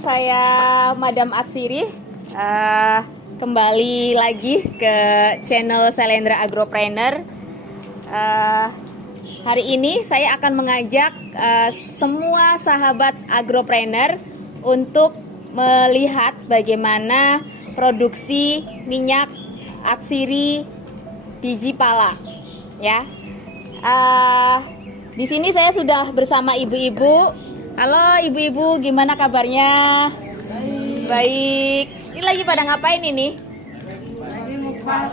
saya Madam Atsiri kembali lagi ke channel Shalendra Agropreneur. Hari ini saya akan mengajak semua sahabat agropreneur untuk melihat bagaimana produksi minyak Atsiri biji pala, ya. Di sini saya sudah bersama ibu-ibu. Halo ibu-ibu, gimana kabarnya? Baik. Ini lagi pada ngapain ini? Lagi ngupas.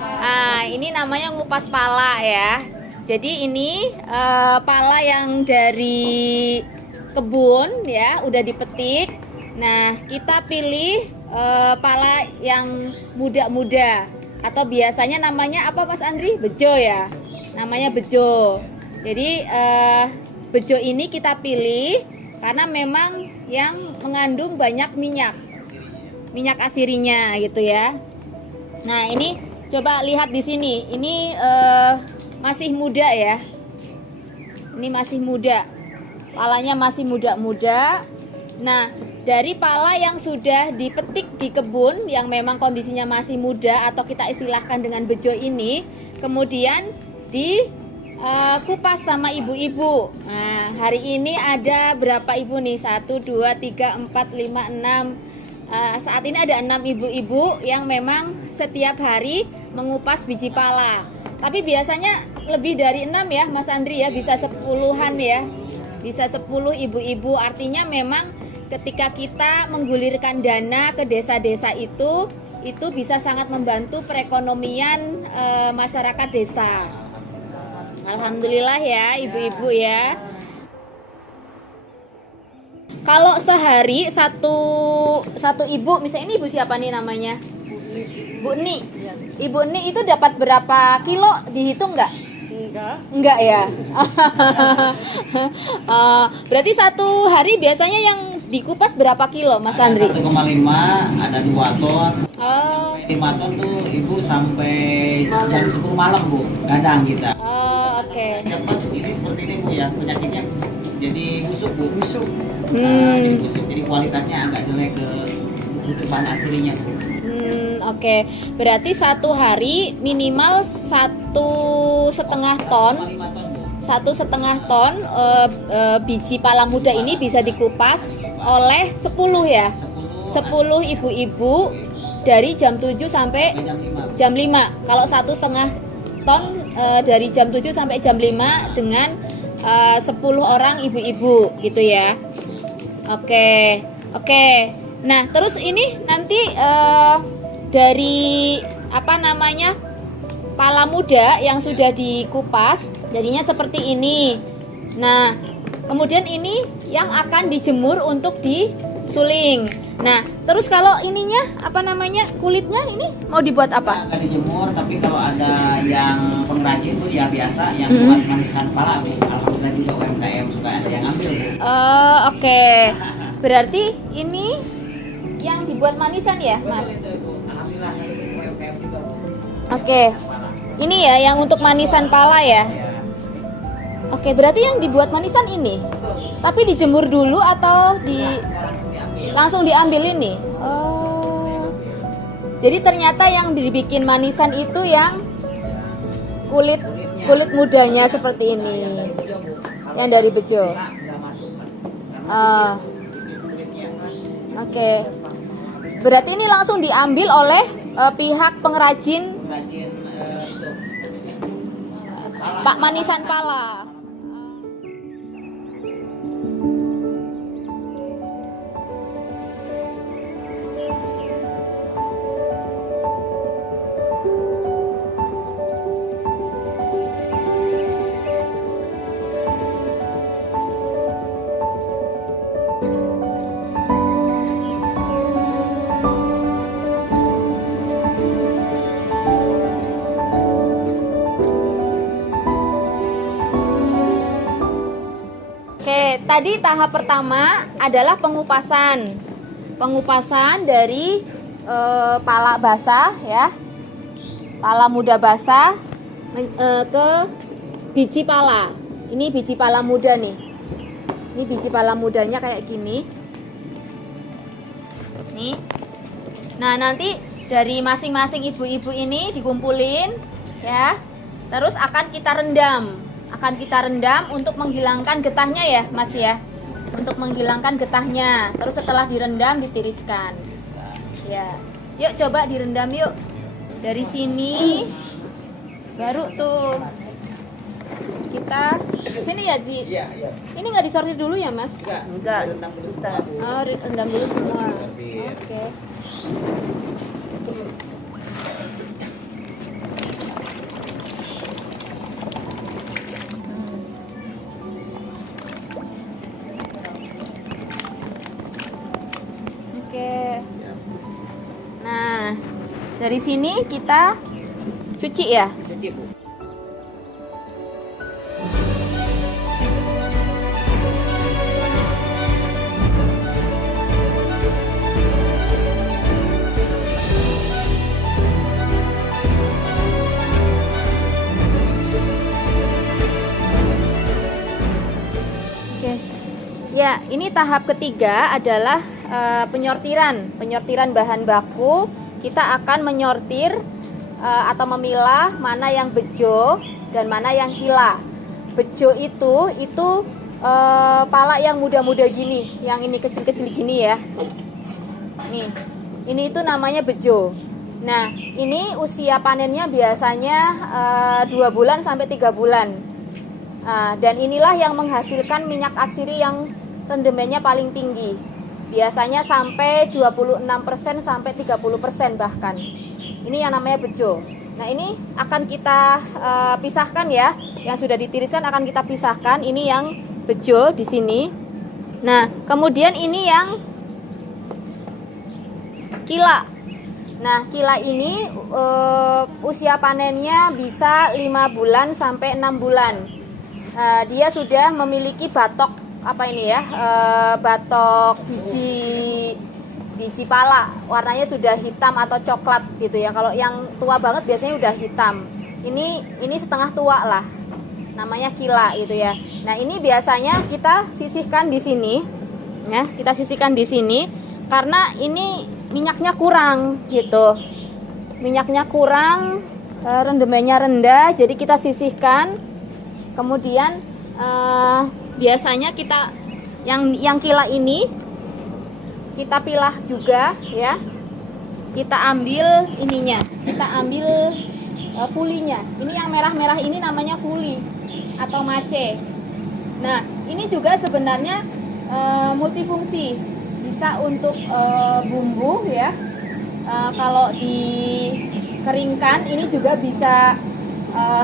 Ini namanya ngupas pala ya. Jadi ini pala yang dari kebun ya, udah dipetik. Nah, kita pilih pala yang muda-muda atau biasanya namanya apa Mas Andri? Bejo ya. Namanya bejo. Jadi bejo ini kita pilih karena memang yang mengandung banyak minyak asirinya gitu ya. Nah, ini coba lihat di sini. Ini masih muda ya. Ini masih muda. Palanya masih muda-muda. Nah, dari pala yang sudah dipetik di kebun yang memang kondisinya masih muda atau kita istilahkan dengan bejo ini, kemudian kupas sama ibu-ibu. Nah, hari ini ada berapa ibu nih? 1, 2, 3, 4, 5, 6. Saat ini ada 6 ibu-ibu yang memang setiap hari mengupas biji pala. Tapi biasanya lebih dari 6 ya Mas Andri ya, bisa 10-an ya. Bisa 10 ibu-ibu. Artinya memang ketika kita menggulirkan dana ke desa-desa itu bisa sangat membantu perekonomian masyarakat desa. Alhamdulillah ya ibu-ibu ya. Kalau sehari satu ibu, misalnya ini ibu siapa nih namanya? Bu Ni. Ibu Ni itu dapat berapa kilo, dihitung nggak? Enggak ya. Berarti satu hari biasanya yang dikupas berapa kilo Mas Andri? 1,5 ada 2 ton. 5 ton tuh ibu sampai jam 10 malam Bu, gadang kita. Oke. Cepat ini seperti ini Bu ya, penyakitnya jadi busuk Bu. Busuk. Hmm. Jadi busuk, jadi kualitasnya agak jelek ke bahan aslinya. Oke. Berarti satu hari minimal 1,5 ton. 5 ton Bu. 1,5 ton biji pala muda ini bisa dikupas oleh 10 ya. 10 ibu-ibu dari jam 7 sampai jam 5. Kalau 1,5 ton dari jam 7 sampai jam 5 dengan 10 orang ibu-ibu gitu ya. Oke. Nah, terus ini nanti dari pala muda yang sudah dikupas jadinya seperti ini. Nah, kemudian ini yang akan dijemur untuk disuling. Nah, terus kalau ininya kulitnya ini mau dibuat apa? Agak dijemur, tapi kalau ada yang pengrajin tuh ya biasa yang buat manisan pala Bu. Alhamdulillah juga UMKM suka ada yang ambil Bu. Oke. Berarti ini yang dibuat manisan ya, Mas? Alhamdulillah UMKM juga Bu. Oke. Ini ya yang untuk manisan pala ya. Oke, berarti yang dibuat manisan ini. Tapi dijemur dulu atau langsung diambil ini? Oh. Jadi ternyata yang dibikin manisan itu yang kulit mudanya seperti ini. Yang dari bejo. Oke. Berarti ini langsung diambil oleh pihak pengrajin Pak manisan pala. Oke, tadi tahap pertama adalah pengupasan dari pala basah ya, pala muda basah ke biji pala. Ini biji pala muda nih. Ini biji pala mudanya kayak gini. Nih. Nah, nanti dari masing-masing ibu-ibu ini dikumpulin ya. Terus akan kita rendam. Akan kita rendam untuk menghilangkan getahnya ya, Mas ya. Untuk menghilangkan getahnya. Terus setelah direndam ditiriskan. Ya. Yuk coba direndam yuk. Dari sini baru tuh kita sini ya di. Iya, iya. Ini nggak disortir dulu ya, Mas? Enggak. Rendam dulu semua, Bu. Oh, rendam dulu semua. Sortir. Oke. Oke. Nah, dari sini kita cuci ya. Cuci, Bu. Oke. Ya, ini tahap ketiga adalah penyortiran bahan baku. Kita akan menyortir atau memilah mana yang bejo dan mana yang kila. Bejo itu pala yang muda-muda gini, yang ini kecil-kecil gini ya. Nih, ini itu namanya bejo. Nah, ini usia panennya biasanya 2 bulan sampai 3 bulan. Dan inilah yang menghasilkan minyak atsiri yang rendemennya paling tinggi. Biasanya sampai 26% sampai 30% bahkan. Ini yang namanya bejo. Nah, ini akan kita pisahkan ya. Yang sudah ditiriskan akan kita pisahkan. Ini yang bejo di sini. Nah, kemudian ini yang kila. Nah, kila ini usia panennya bisa 5 bulan sampai 6 bulan. Dia sudah memiliki batok batok biji pala, warnanya sudah hitam atau coklat gitu ya. Kalau yang tua banget biasanya udah hitam. Ini setengah tua lah, namanya kila gitu ya. Nah, ini biasanya kita sisihkan di sini ya, kita sisihkan di sini karena ini minyaknya kurang gitu. Minyaknya kurang, rendemennya rendah, jadi kita sisihkan. Kemudian biasanya kita yang kila ini kita pilah juga ya. Kita ambil ininya, kita ambil fulinya. Ini yang merah-merah ini namanya fuli atau mace. Nah, ini juga sebenarnya multifungsi, bisa untuk bumbu ya. Kalau dikeringkan ini juga bisa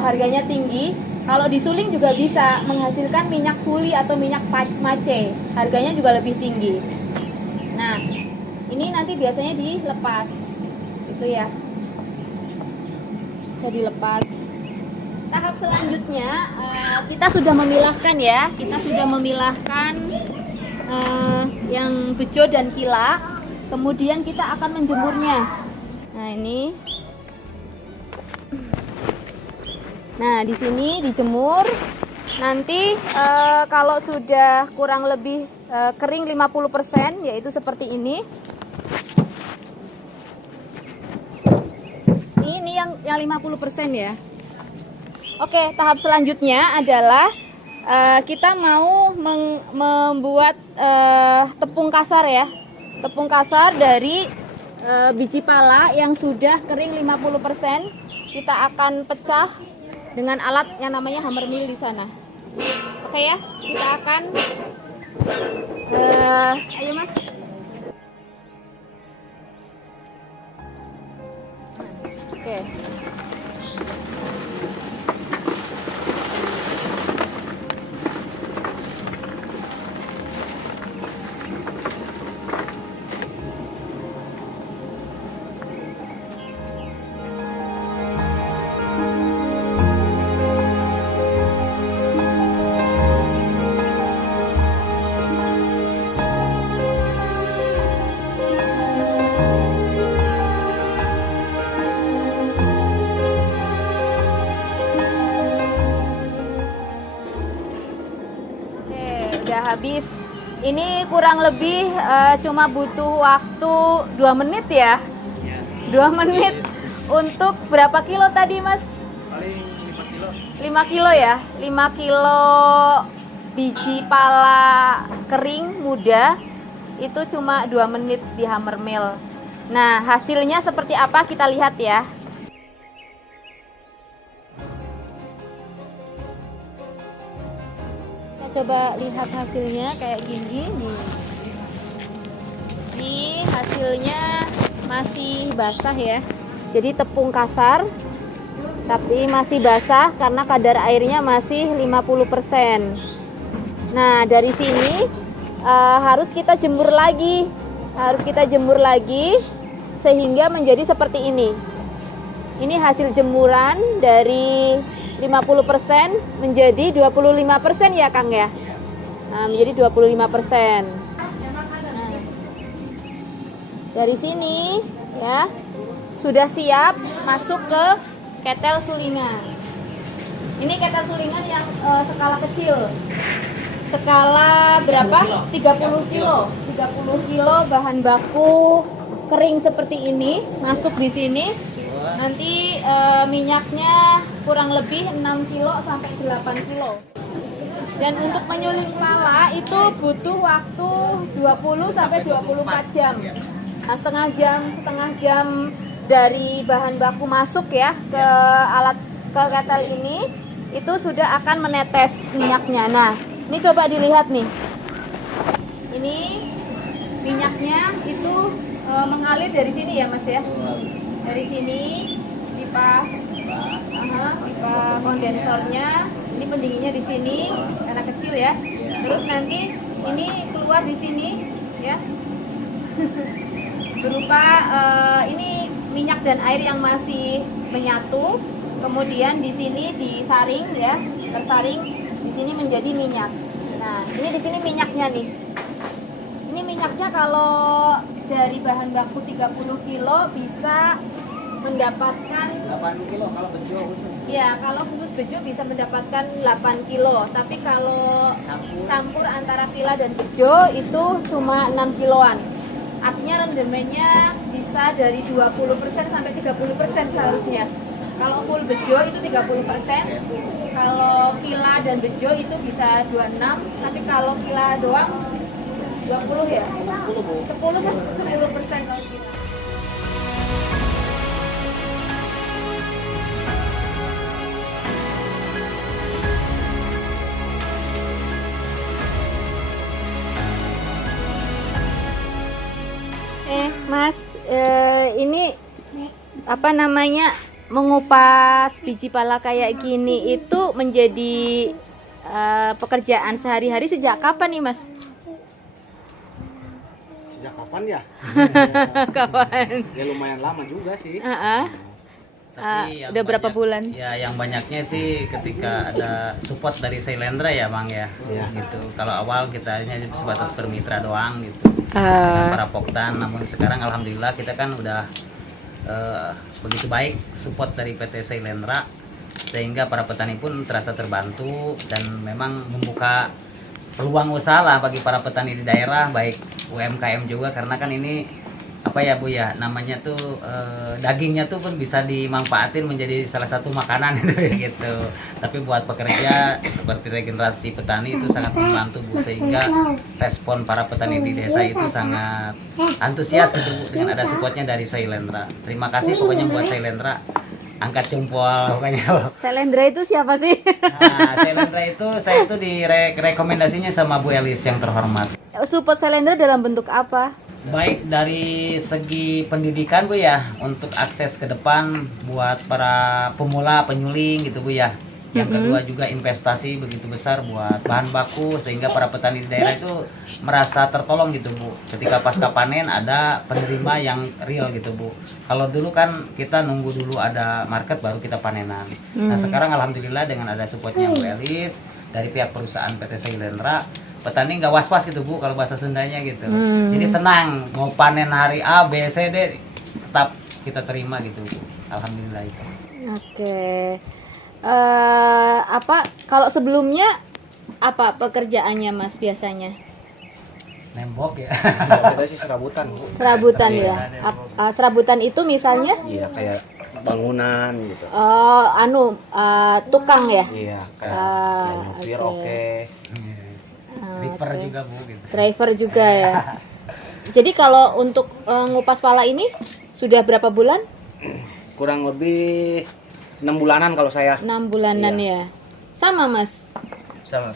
harganya tinggi. Kalau disuling juga bisa menghasilkan minyak fuli atau minyak mace, harganya juga lebih tinggi. Nah, ini nanti biasanya dilepas, gitu ya. Bisa dilepas. Tahap selanjutnya kita sudah memilahkan ya, kita sudah memilahkan yang bejo dan kila. Kemudian kita akan menjemurnya. Nah, ini. Nah, di sini dijemur. Nanti kalau sudah kurang lebih kering 50%, yaitu seperti ini. Ini yang 50% ya. Oke, tahap selanjutnya adalah kita mau membuat tepung kasar ya. Tepung kasar dari biji pala yang sudah kering 50%. Kita akan pecah dengan alat yang namanya hammer mill di sana. Oke ya, kita akan ayo Mas. Oke. Udah habis Ini kurang lebih cuma butuh waktu 2 menit ya. Ya. 2 menit untuk berapa kilo tadi Mas? Paling 5 kilo. 5 kilo ya? 5 kilo biji pala kering muda itu cuma 2 menit di hammer mill. Nah, hasilnya seperti apa kita lihat ya. Coba lihat hasilnya kayak gini nih. Ini hasilnya masih basah ya. Jadi tepung kasar tapi masih basah karena kadar airnya masih 50%. Nah, dari sini harus kita jemur lagi. Harus kita jemur lagi sehingga menjadi seperti ini. Ini hasil jemuran dari 50% menjadi 25% ya Kang ya. Nah, menjadi 25%. Nah, dari sini ya sudah siap masuk ke ketel sulingan. Ini ketel sulingan yang skala kecil. Skala berapa? 30 kilo. 30 kilo bahan baku kering seperti ini masuk di sini. Nanti minyaknya kurang lebih 6 kilo sampai 8 kilo. Dan untuk menyuling pala itu butuh waktu 20 sampai 24 jam. Nah, setengah jam dari bahan baku masuk ya ke alat ke ketel ini itu sudah akan menetes minyaknya. Nah, ini coba dilihat nih. Ini minyaknya itu mengalir dari sini ya Mas ya. Dari sini pipa kondensornya, ini pendinginnya di sini karena kecil ya. Terus nanti ini keluar di sini ya. Berupa ini minyak dan air yang masih menyatu. Kemudian di sini disaring ya, tersaring di sini menjadi minyak. Nah, ini di sini minyaknya nih. Ini minyaknya kalau dari bahan baku 30 kilo bisa mendapatkan 8 kilo kalau bejo khusus. ya, kalau khusus bejo bisa mendapatkan 8 kilo. Tapi kalau campur antara pila dan bejo itu cuma 6 kiloan. Artinya rendemennya bisa dari 20% sampai 30% seharusnya. Kalau full bejo itu 30%. Kalau pila dan bejo itu bisa 26, tapi kalau pila doang 20 ya? 10 Bu. 10% kalau pila. Mas, ini apa namanya mengupas biji pala kayak gini itu menjadi pekerjaan sehari-hari sejak kapan nih Mas? Sejak kapan ya? Kapan? Ya lumayan lama juga sih. Tapi yang udah berapa banyak- bulan? Ya, yang banyaknya sih ketika ada support dari Sailendra ya, Bang ya. Iya. Gitu. Kalau awal kita hanya sebatas bermitra doang gitu. Dengan para Poktan, namun sekarang alhamdulillah kita kan udah begitu baik support dari PT Sailendra sehingga para petani pun terasa terbantu dan memang membuka peluang usaha lah bagi para petani di daerah, baik UMKM juga, karena kan ini apa ya Bu ya, namanya tuh dagingnya tuh pun bisa dimanfaatin menjadi salah satu makanan gitu. Tapi buat pekerja seperti regenerasi petani itu sangat membantu Bu, sehingga respon para petani di desa itu sangat antusias gitu Bu dengan ada supportnya dari Sailendra. Terima kasih pokoknya buat Sailendra, angkat jempol pokoknya. Sailendra itu siapa sih? Nah, Sailendra itu saya itu direkomendasinya sama Bu Elis yang terhormat. Support Sailendra dalam bentuk apa? Baik dari segi pendidikan Bu ya, untuk akses ke depan buat para pemula penyuling gitu Bu ya. Yang kedua juga investasi begitu besar buat bahan baku sehingga para petani di daerah itu merasa tertolong gitu Bu. Ketika pasca panen ada penerima yang real gitu Bu. Kalau dulu kan kita nunggu dulu ada market baru kita panenan. Nah sekarang alhamdulillah dengan ada supportnya Bu Elis dari pihak perusahaan PT Sailendra, petani nggak was-was gitu Bu kalau bahasa Sundanya gitu. Jadi tenang, mau panen hari A, B, C, D tetap kita terima gitu Bu. Alhamdulillah itu. Oke. Apa kalau sebelumnya apa pekerjaannya Mas biasanya? nembok ya. Kalau kita sih serabutan, Bu. Serabutan ya. Serabutan itu misalnya Iya, kayak bangunan gitu. tukang ya. Iya, kayak Ah, nyupir oke. oke. Reaper oke. juga Bu gitu. Driver juga ya. Jadi kalau untuk ngupas pala ini sudah berapa bulan? Kurang lebih 6 bulanan kalau saya. 6 bulanan ya. Sama Mas. Sama.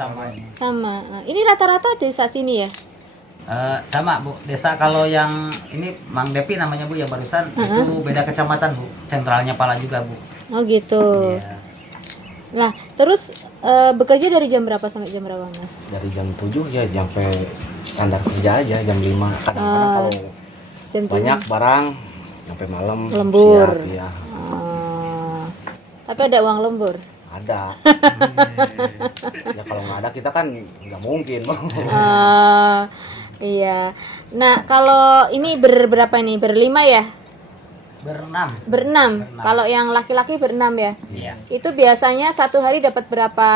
Sama. Ini rata-rata desa sini ya. Sama Bu, desa kalau yang ini Mang Depi namanya Bu yang barusan itu beda kecamatan Bu, sentralnya Pala juga Bu. Oh gitu. Iya. Nah, terus bekerja dari jam berapa sampai jam berapa Mas? Dari jam 7 ya sampai standar kerja aja jam 5. Kadang-kadang kalau Jam 7. banyak barang sampai malam. Lembur. Siap, iya. Tapi ada uang lembur. Ada. Ya kalau nggak ada kita kan nggak mungkin. Iya. Nah, kalau ini berberapa nih? Berlima ya? Berenam. Berenam. Kalau yang laki-laki berenam ya? Iya. Itu biasanya satu hari dapat berapa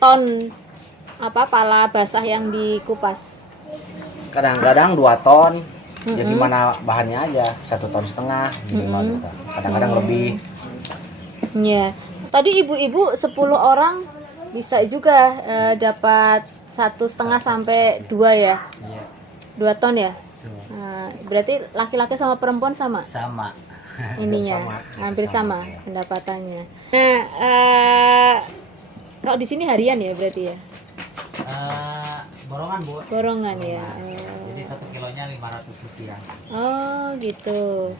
ton pala basah yang dikupas? Kadang-kadang 2 ton. Ya gimana bahannya aja, 1,5 ton minimal gitu. Kadang-kadang lebih. Iya. Tadi ibu-ibu 10 orang bisa juga dapat 1,5 sampai 2 ya? Iya. 2 ton ya? Tuh. Nah, berarti laki-laki sama perempuan sama? Sama. Ininya hampir sama pendapatannya. Nah, kalau di sini harian ya berarti ya? Borongan Bu. Borongan ya. Jadi 1 kilonya Rp500. Oh gitu.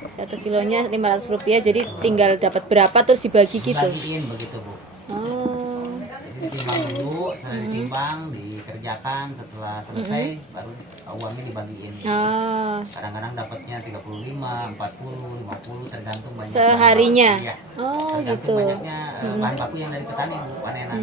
1 kilonya Rp500, jadi tinggal dapat berapa terus dibagi gitu. Dibagiin begitu Bu. Oh. Jadi ditimbang dulu, setelah ditimbang, dikerjakan, setelah selesai baru uangnya dibagiin. Oh. Kadang-kadang dapatnya 35, 40, 50 tergantung banyak. Seharinya? Iya. Oh Tergantung gitu. banyaknya bahan baku yang dari petani Bu, panenan.